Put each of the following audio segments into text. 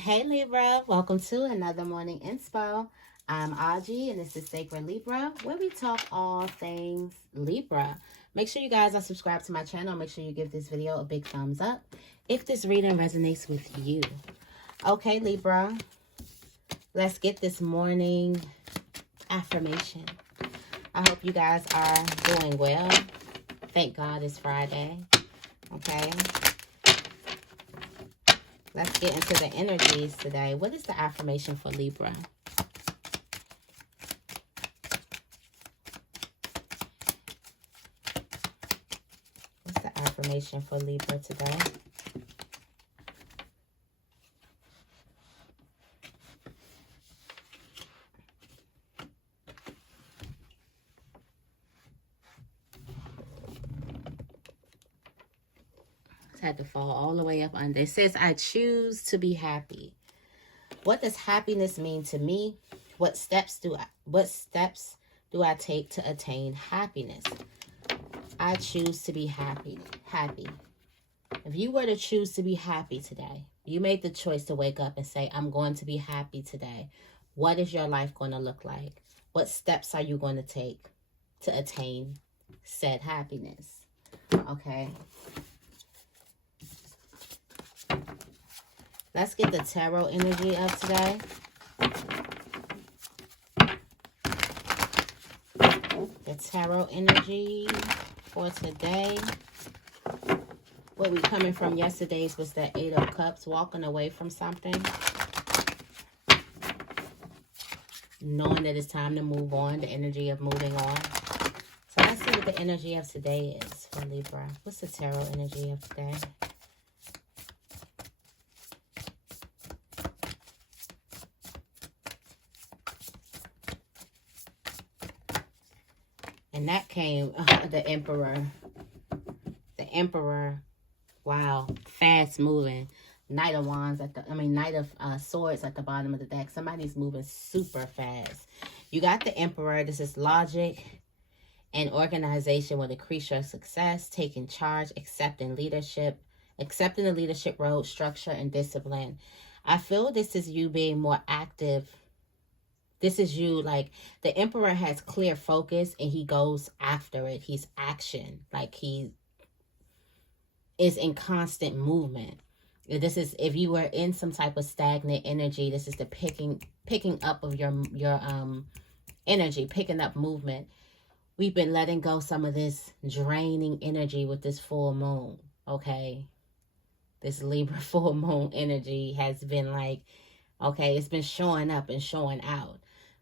Hey Libra, welcome to another morning inspo. I'm Auji and this is Sacred Libra, where we talk all things Libra. Make sure you guys are subscribed to my channel. Make sure you give this video a big thumbs up if this reading resonates with you. Okay, Libra, let's get this morning affirmation. I hope you guys are doing well. Thank God it's Friday. Okay. Let's get into the energies today. What is the affirmation for Libra? What's the affirmation for Libra today? Had to fall all the way up under. It says, I choose to be happy. What does happiness mean to me? What steps do I take to attain happiness? I choose to be happy. If you were to choose to be happy today, you made the choice to wake up and say, I'm going to be happy today. What is your life going to look like? What steps are you going to take to attain said happiness? Okay. Let's get the tarot energy of today. The tarot energy for today. What we coming from yesterday's was the 8 of Cups, walking away from something. Knowing that it's time to move on, the energy of moving on. So let's see what the energy of today is for Libra. What's the tarot energy of today? And that came, the Emperor. The Emperor, wow, fast moving. Knight of Wands Knight of Swords at the bottom of the deck. Somebody's moving super fast. You got the Emperor. This is logic and organization will increase your success, taking charge, accepting the leadership role, structure, and discipline. I feel this is you being more active. This is you, like, the Emperor has clear focus and he goes after it. He's action. Like, he is in constant movement. This is, if you were in some type of stagnant energy, this is the picking up of your energy, picking up movement. We've been letting go some of this draining energy with this full moon, okay? This Libra full moon energy has been like, okay, it's been showing up and showing out.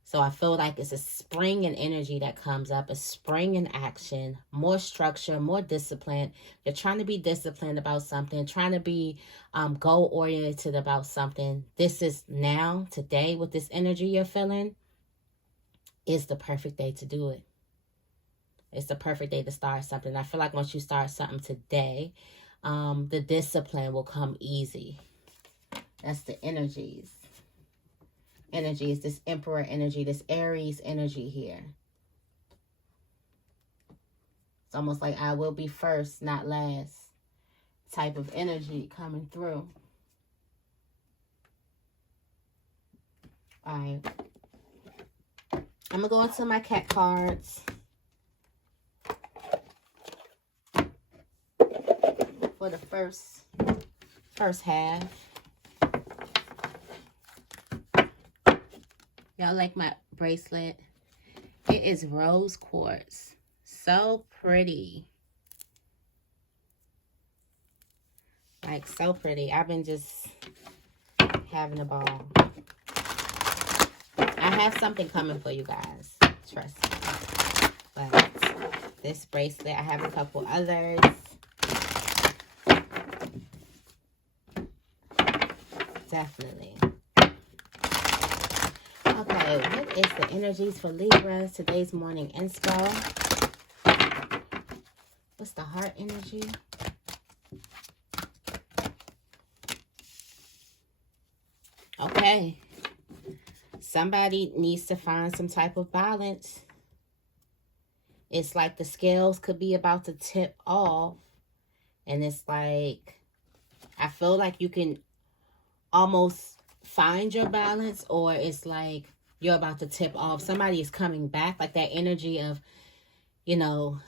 So I feel like it's a spring in energy that comes up, a spring in action, more structure, more discipline. You're trying to be disciplined about something, trying to be goal-oriented about something. This is now, today, with this energy you're feeling, is the perfect day to do it. It's the perfect day to start something. I feel like once you start something today, the discipline will come easy. That's the energies. Energies, this Emperor energy, this Aries energy here. It's almost like I will be first, not last type of energy coming through. All right. I'm going to go into my cat cards for the first half. Y'all like my bracelet? It is rose quartz. So pretty. Like, so pretty. I've been just having a ball. I have something coming for you guys. Trust me. But this bracelet, I have a couple others. Definitely. Okay, what is the energies for Libra? Today's morning inspo. What's the heart energy? Okay. Somebody needs to find some type of balance. It's like the scales could be about to tip off. And it's like, I feel like you can almost find your balance, or it's like you're about to tip off. Somebody is coming back, like that energy of, you know,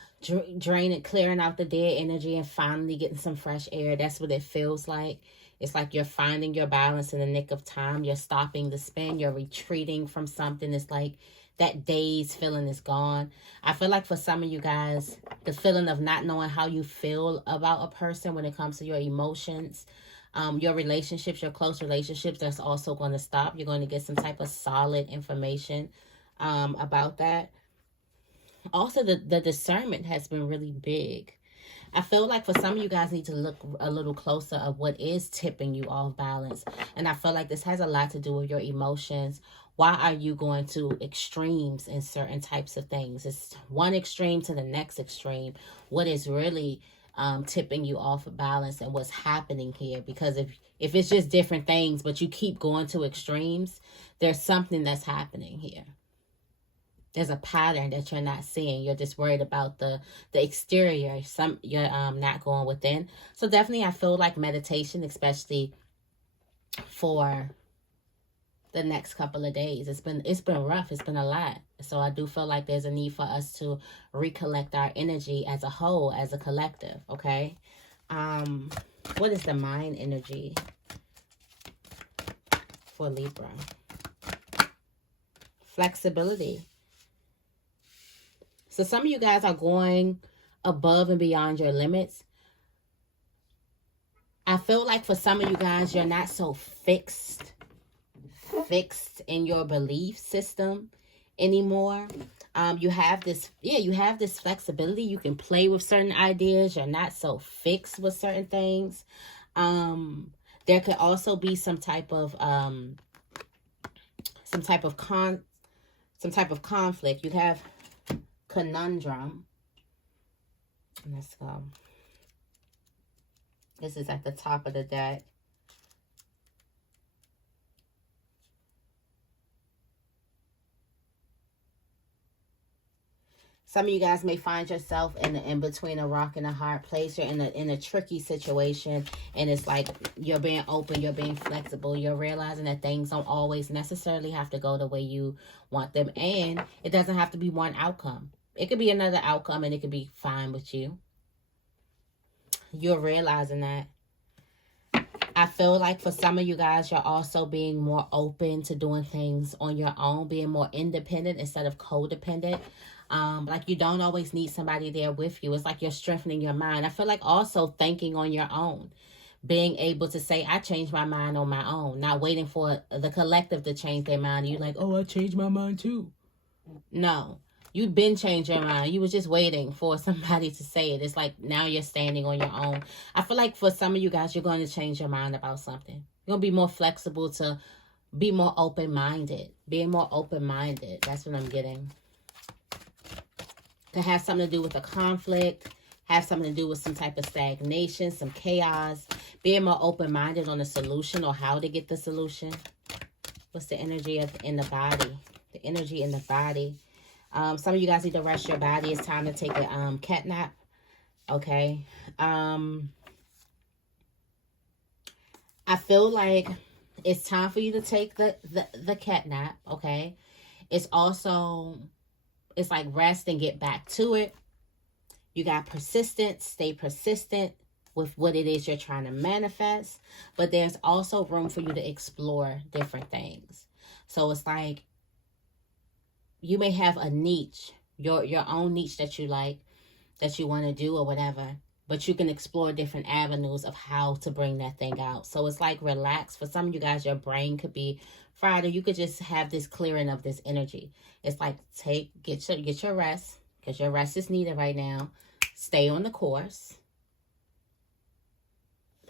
draining, clearing out the dead energy and finally getting some fresh air. That's what it feels like. It's like you're finding your balance in the nick of time. You're stopping the spin. You're retreating from something. It's like that dazed feeling is gone. I feel like for some of you guys, the feeling of not knowing how you feel about a person when it comes to your emotions, your relationships, your close relationships, that's also going to stop. You're going to get some type of solid information about that. Also, the discernment has been really big. I feel like for some of you guys need to look a little closer of what is tipping you off balance. And I feel like this has a lot to do with your emotions. Why are you going to extremes in certain types of things? It's one extreme to the next extreme. What is really tipping you off of balance and what's happening here? Because if it's just different things, but you keep going to extremes, there's something that's happening here. There's a pattern that you're not seeing. You're just worried about the exterior. You're not going within. So definitely I feel like meditation, especially for the next couple of days. It's been rough. It's been a lot. So I do feel like there's a need for us to recollect our energy as a whole, as a collective, okay? What is the mind energy for Libra? Flexibility. So some of you guys are going above and beyond your limits. I feel like for some of you guys, you're not so fixed in your belief system anymore. You have this flexibility. You can play with certain ideas. You're not so fixed with certain things. There could also be some type of conflict. You have conundrum. Let's go. This is at the top of the deck. Some of you guys may find yourself in between a rock and a hard place. You're in a tricky situation, and it's like you're being open, you're being flexible, you're realizing that things don't always necessarily have to go the way you want them, and it doesn't have to be one outcome. It could be another outcome, and it could be fine with you. You're realizing that. I feel like for some of you guys, you're also being more open to doing things on your own, being more independent instead of codependent. Like you don't always need somebody there with you. It's like you're strengthening your mind. I feel like also thinking on your own, being able to say, I changed my mind on my own, not waiting for the collective to change their mind. You're like, oh, I changed my mind too. No, you've been changed your mind. You was just waiting for somebody to say it. It's like now you're standing on your own. I feel like for some of you guys, you're going to change your mind about something. You're going to be more flexible, to be more open-minded. Being more open-minded. That's what I'm getting. To have something to do with a conflict, have something to do with some type of stagnation, some chaos, being more open-minded on the solution or how to get the solution. What's the energy in the body? The energy in the body. Some of you guys need to rest your body. It's time to take a cat nap. Okay. I feel like it's time for you to take the cat nap. Okay. It's also... it's like rest and get back to it. You got persistence. Stay persistent with what it is you're trying to manifest. But there's also room for you to explore different things. So it's like you may have a niche, your own niche that you like, that you want to do or whatever. But you can explore different avenues of how to bring that thing out. So it's like relax. For some of you guys, your brain could be fried, or you could just have this clearing of this energy. It's like get your rest, because your rest is needed right now. Stay on the course.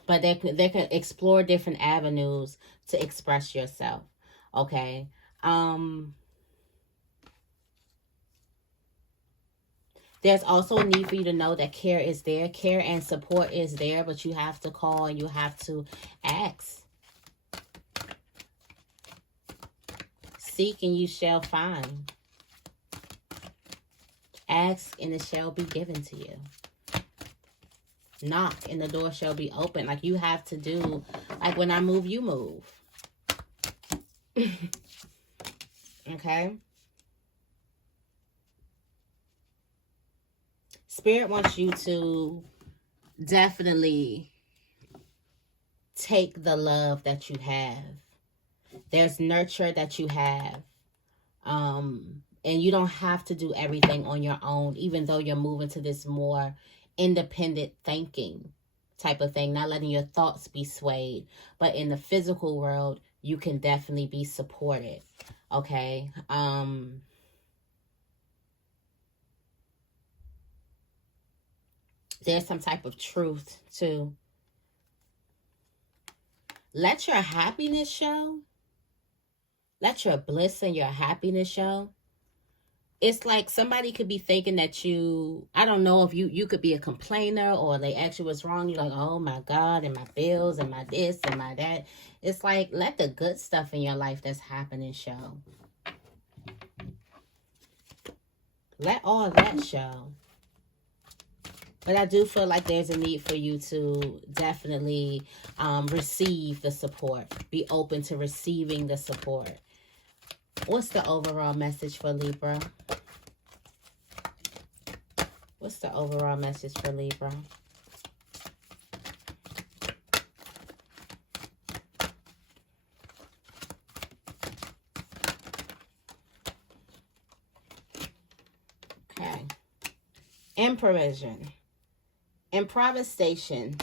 But they can explore different avenues to express yourself. Okay. There's also a need for you to know that care is there. Care and support is there, but you have to call and you have to ask. Seek and you shall find. Ask and it shall be given to you. Knock and the door shall be open. Like you have to do, like when I move, you move. Okay. Spirit wants you to definitely take the love that you have. There's nurture that you have. And you don't have to do everything on your own, even though you're moving to this more independent thinking type of thing, not letting your thoughts be swayed. But in the physical world, you can definitely be supported. Okay. There's some type of truth too. Let your happiness show. Let your bliss and your happiness show. It's like somebody could be thinking that you, I don't know if you could be a complainer, or they ask you what's wrong. You're like, oh my God, and my bills and my this and my that. It's like, let the good stuff in your life that's happening show. Let all that show. But I do feel like there's a need for you to definitely receive the support. Be open to receiving the support. What's the overall message for Libra? What's the overall message for Libra? Okay. Improvisation. Improvisation.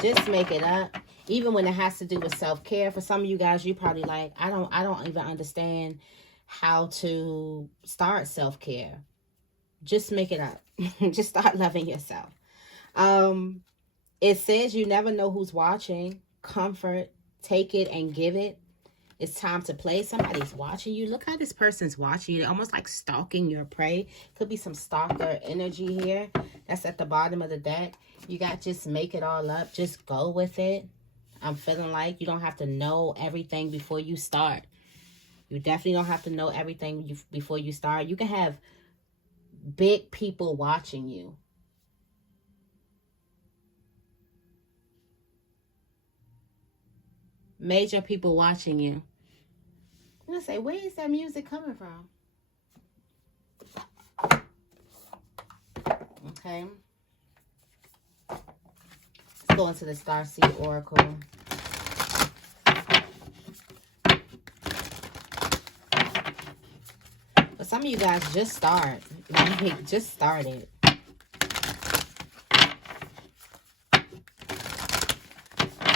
Just make it up. Even when it has to do with self-care. For some of you guys, you probably like, I don't even understand how to start self-care. Just make it up. Just start loving yourself. It says you never know who's watching. Comfort. Take it and give it. It's time to play. Somebody's watching you. Look how this person's watching you. They're almost like stalking your prey. Could be some stalker energy here. That's at the bottom of the deck. You got just make it all up. Just go with it. I'm feeling like you don't have to know everything before you start. You definitely don't have to know everything before you start. You can have big people watching you. Major people watching you. I'm going to say, where is that music coming from? Okay. Let's go into the Starseed Oracle. But some of you guys just start. Just started.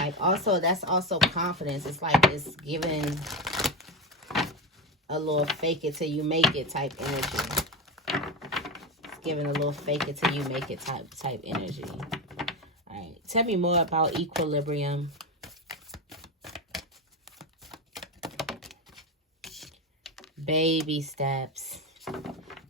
Like also, that's also confidence. It's like it's giving a little fake it till you make it type energy. It's giving a little fake it till you make it type energy. All right. Tell me more about equilibrium. Baby steps.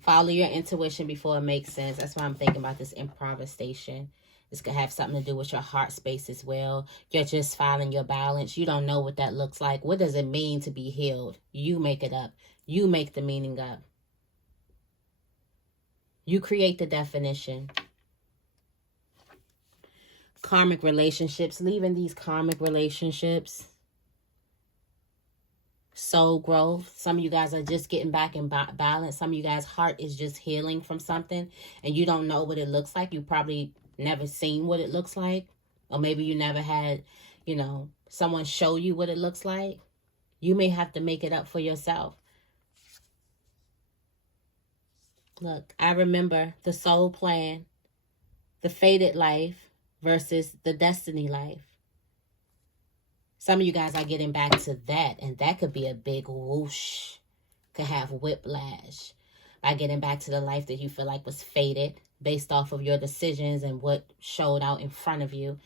Follow your intuition before it makes sense. That's why I'm thinking about this improvisation. This could have something to do with your heart space as well. You're just finding your balance. You don't know what that looks like. What does it mean to be healed? You make it up. You make the meaning up. You create the definition. Karmic relationships. Leaving these karmic relationships. Soul growth. Some of you guys are just getting back in balance. Some of you guys' heart is just healing from something. And you don't know what it looks like. You probably never seen what it looks like, or maybe you never had, you know, someone show you what it looks like. You may have to make it up for yourself. Look, I remember the soul plan, the fated life versus the destiny life. Some of you guys are getting back to that, and that could be a big whoosh. Could have whiplash by getting back to the life that you feel like was fated, based off of your decisions and what showed out in front of you.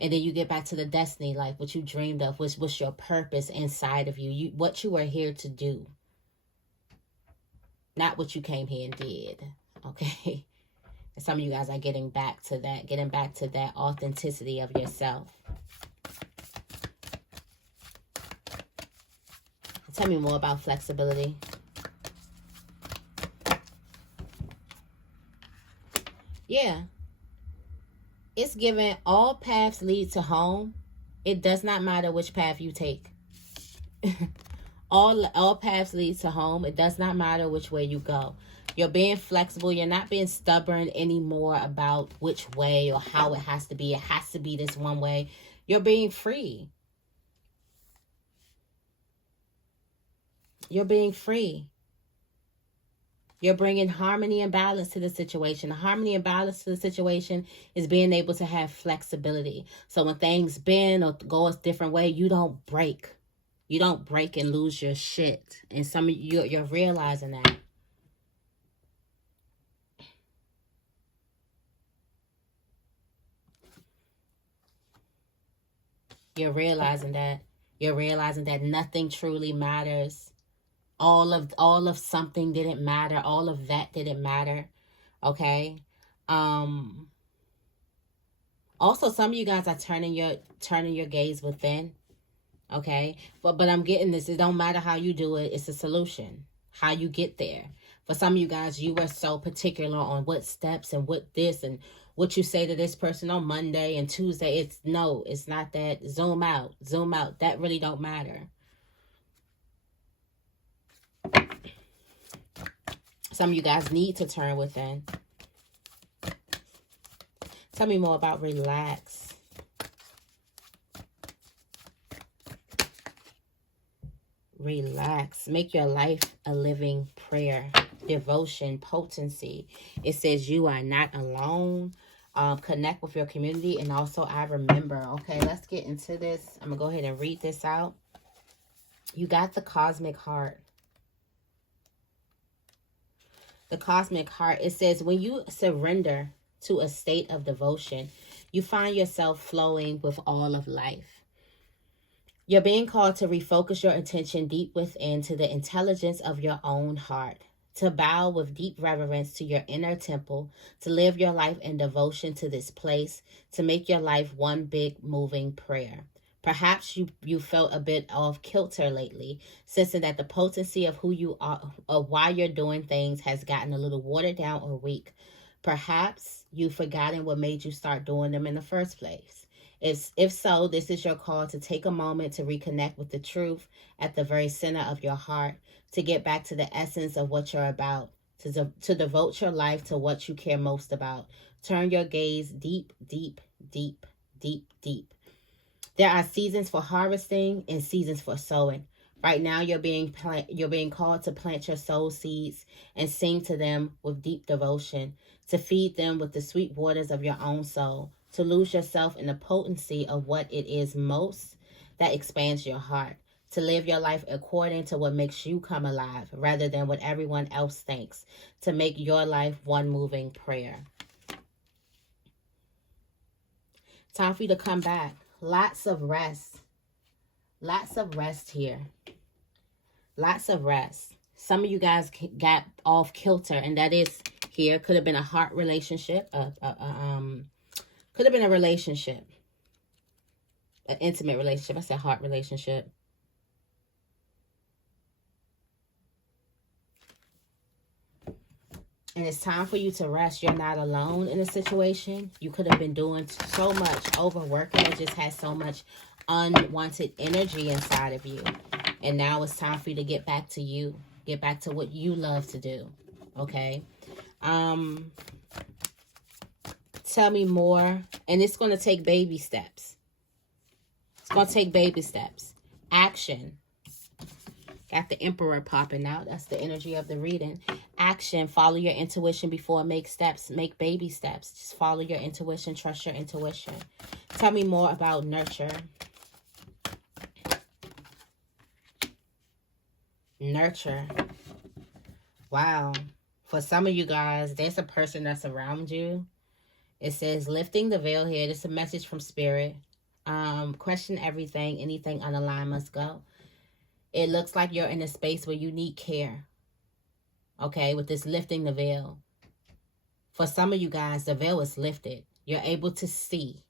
And then you get back to the destiny life, what you dreamed of, which was your purpose inside of you, what you were here to do. Not what you came here and did, okay? And some of you guys are getting back to that authenticity of yourself. Tell me more about flexibility. Yeah. It's given all paths lead to home. It does not matter which path you take. All paths lead to home. It does not matter which way you go. You're being flexible. You're not being stubborn anymore about which way or how it has to be. It has to be this one way. You're being free. You're being free. You're bringing harmony and balance to the situation. The harmony and balance to the situation is being able to have flexibility. So when things bend or go a different way, you don't break. You don't break and lose your shit. And some of you, you're realizing that. You're realizing that. You're realizing that nothing truly matters. All of something didn't matter. All of that didn't matter. Okay. Also, some of you guys are turning your gaze within. Okay. But I'm getting this. It don't matter how you do it. It's a solution. How you get there. For some of you guys, you were so particular on what steps and what this and what you say to this person on Monday and Tuesday. It's not that. Zoom out. That really don't matter. Some of you guys need to turn within. Tell me more about relax. Relax. Make your life a living prayer. Devotion, potency. It says you are not alone. Connect with your community. And also I remember. Okay, let's get into this. I'm going to go ahead and read this out. You got the cosmic heart. The cosmic heart. It says when you surrender to a state of devotion, you find yourself flowing with all of life. You're being called to refocus your attention deep within to the intelligence of your own heart, to bow with deep reverence to your inner temple, to live your life in devotion to this place, to make your life one big moving prayer. Perhaps you felt a bit off kilter lately, sensing that the potency of who you are, of why you're doing things has gotten a little watered down or weak. Perhaps you've forgotten what made you start doing them in the first place. If so, this is your call to take a moment to reconnect with the truth at the very center of your heart, to get back to the essence of what you're about, to devote your life to what you care most about. Turn your gaze deep, deep, deep, deep, deep. There are seasons for harvesting and seasons for sowing. Right now, you're being called to plant your soul seeds and sing to them with deep devotion, to feed them with the sweet waters of your own soul, to lose yourself in the potency of what it is most that expands your heart, to live your life according to what makes you come alive rather than what everyone else thinks, to make your life one moving prayer. Time for you to come back. Lots of rest. Lots of rest here. Lots of rest. Some of you guys got off kilter, and that is here. Could have been a heart relationship. Could have been a relationship. An intimate relationship. I said heart relationship. And it's time for you to rest. You're not alone in a situation. You could have been doing so much, overworking. It just has so much unwanted energy inside of you. And now it's time for you to get back to you. Get back to what you love to do. Okay? Tell me more. And it's going to take baby steps. It's going to take baby steps. Action. Got the Emperor popping out. That's the energy of the reading. Action. Follow your intuition before make steps. Make baby steps. Just follow your intuition. Trust your intuition. Tell me more about nurture. Nurture. Wow. For some of you guys, there's a person that's around you. It says lifting the veil here. This is a message from spirit. Question everything. Anything unaligned must go. It looks like you're in a space where you need care. Okay, with this lifting the veil. For some of you guys, the veil is lifted. You're able to see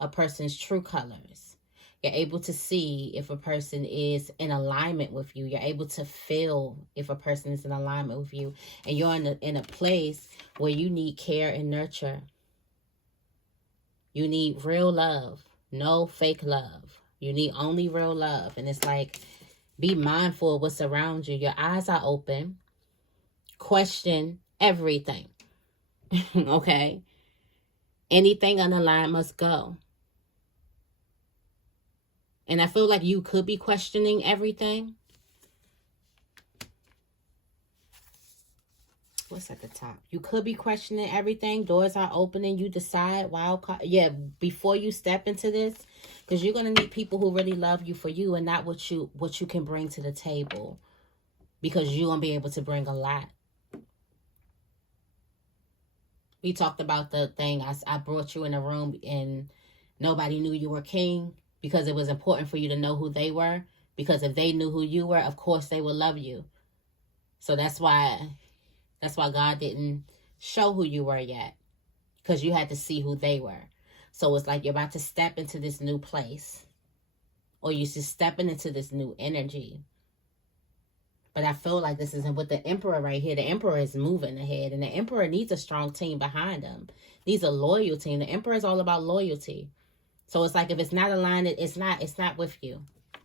a person's true colors. You're able to see if a person is in alignment with you. You're able to feel if a person is in alignment with you. And you're in a place where you need care and nurture. You need real love. No fake love. You need only real love. And it's like Be mindful of what's around you. Your eyes are open. Question everything. Okay? Anything unaligned must go. And I feel like you could be questioning everything. What's at the top? You could be questioning everything. Doors are opening. You decide. Wild card. Yeah, before you step into this, because you're gonna need people who really love you for you and not what you can bring to the table. Because you're gonna be able to bring a lot. We talked about the thing. I brought you in a room and nobody knew you were king because it was important for you to know who they were. Because if they knew who you were, of course they would love you. So that's why God didn't show who you were yet. Because you had to see who they were. So it's like you're about to step into this new place. Or you're just stepping into this new energy. But I feel like this isn't with the Emperor right here. The Emperor is moving ahead. And the Emperor needs a strong team behind him. Needs a loyal team. The Emperor is all about loyalty. So it's like if it's not aligned, it's not with you.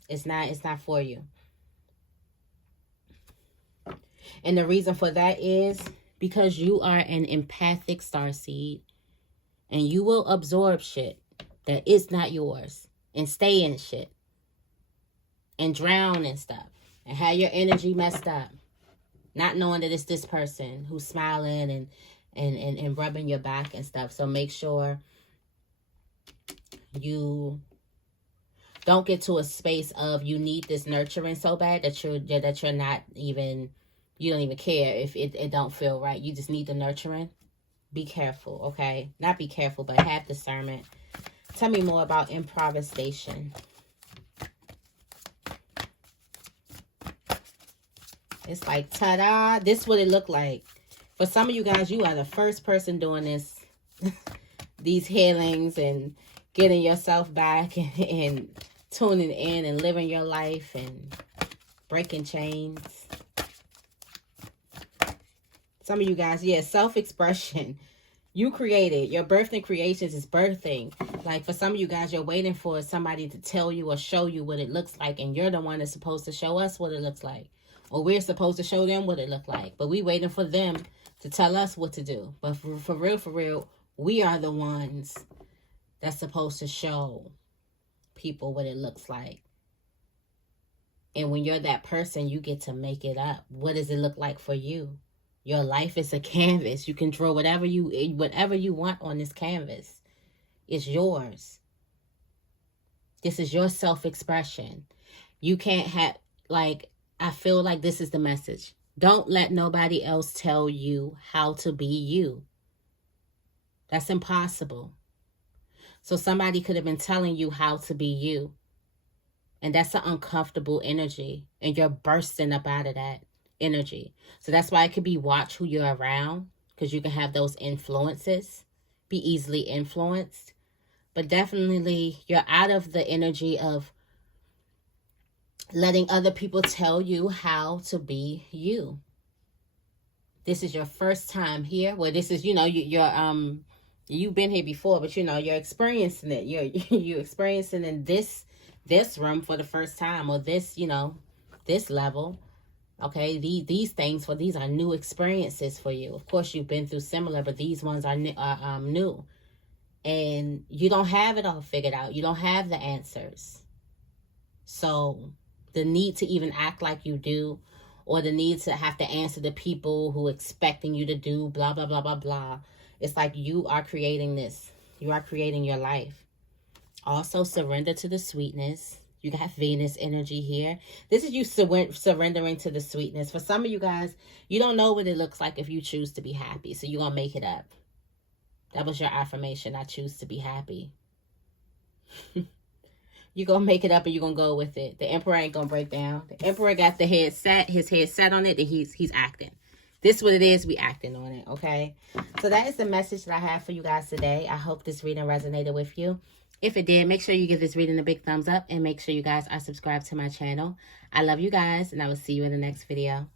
It's not for you. And the reason for that is because you are an empathic starseed. And you will absorb shit that is not yours. And stay in shit. And drown in stuff. And have your energy messed up. Not knowing that it's this person who's smiling and rubbing your back and stuff. So make sure you don't get to a space of you need this nurturing so bad that you're not even, you don't even care if it don't feel right. You just need the nurturing. Be careful, okay? Not be careful, but have discernment. Tell me more about improvisation. It's like, ta-da. This is what it looked like. For some of you guys, you are the first person doing this. These healings and getting yourself back and tuning in and living your life and breaking chains. Some of you guys, yeah, self-expression. You created. Your birthing creations is birthing. Like for some of you guys, you're waiting for somebody to tell you or show you what it looks like. And you're the one that's supposed to show us what it looks like. Or we're supposed to show them what it looked like. But we waiting for them to tell us what to do. But for real, we are the ones that's supposed to show people what it looks like. And when you're that person, you get to make it up. What does it look like for you? Your life is a canvas. You can draw whatever you want on this canvas. It's yours. This is your self-expression. You can't have, like, I feel like this is the message. Don't let nobody else tell you how to be you. That's impossible. So somebody could have been telling you how to be you. And that's an uncomfortable energy. And you're bursting up out of that energy. So that's why it could be watch who you're around. Because you can have those influences. Be easily influenced. But definitely you're out of the energy of letting other people tell you how to be you. This is your first time here. Well, this is, you've been here before, but you're experiencing it. You're experiencing in this room for the first time, or this level. Okay, these are new experiences for you. Of course, you've been through similar, but these ones are new. And you don't have it all figured out. You don't have the answers. So the need to even act like you do, or the need to have to answer the people who expecting you to do blah, blah, blah, blah, blah. It's like you are creating this. You are creating your life. Also, surrender to the sweetness. You got Venus energy here. This is you surrendering to the sweetness. For some of you guys, you don't know what it looks like if you choose to be happy. So you're going to make it up. That was your affirmation. I choose to be happy. You're going to make it up and you're going to go with it. The Emperor ain't going to break down. The Emperor got the head set, his head set on it, and he's acting. This is what it is. We acting on it, okay? So that is the message that I have for you guys today. I hope this reading resonated with you. If it did, make sure you give this reading a big thumbs up and make sure you guys are subscribed to my channel. I love you guys, and I will see you in the next video.